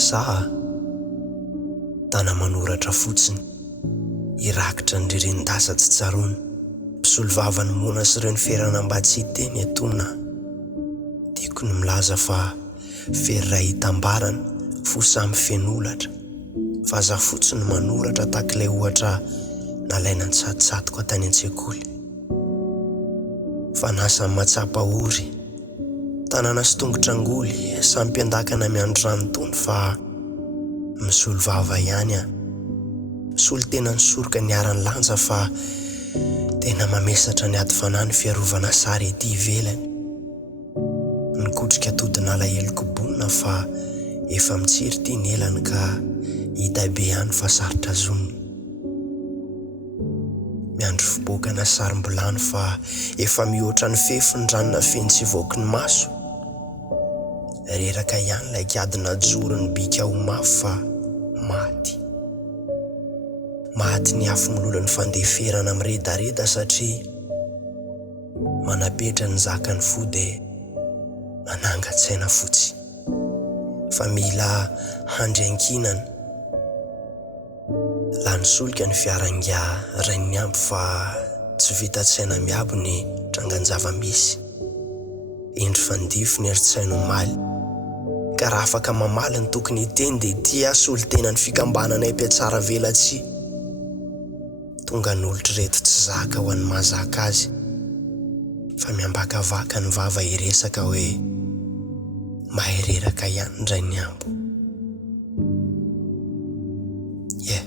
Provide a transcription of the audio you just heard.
Zaha tana manoratra fotsiny irakitra ny rirendasa tsy tsarony, mpisolo vavany mona sy ireo ny ferana mba tsy hiteny etona. Tiako ny milaza fa fery ray hitambarana fo samy fenolatra, fa za fotsiny manoratra takilay ohatra nalaina ny tsatotsatoka tany an-tsekoly. Fa nasany matsapa ory, tanana sy tongotra angoly samy mpiandakana miandro rano tony fa misolo vava ihany a. Solo tena nisoroka ny aran'ny lanja fa tena mamesatra ny ady fanahy ny fiarovana sary ety ivelany. Nikotrika todina alahelo bona fa efa mitsiry ty ny elany ka hita be ihany fa sarotra zoniny. Miandro fiboakana sarim-bolany fa efa mihoatra ny fefy ny ranona feny tsy voky ny maso. Reraka ihany lay kiadina joro ny bika ho mafy fa maty. Maty ny afo mololo ny fandeferana miredareda satria manapetra ny zakany fo dia manangan-tsaina fotsy. Fa mila handriankinana. Lany solika ny fiaranga rain'ny ampy fa tsy vita tsaina miabo ny trangan-java-misy. Indro fandifo ny eritsaino maly. Ka raha afaka mamaly ny tokony hiteny dia tia solo tena ny fikambananay mpiatsara velatsy. Tonga n'olotry reto tsy zaka ho an'ny mahazaka azy, fa miambakavaka ny vava iresaka hoe mahay reraka ihany ndray ny ambo. Yeah.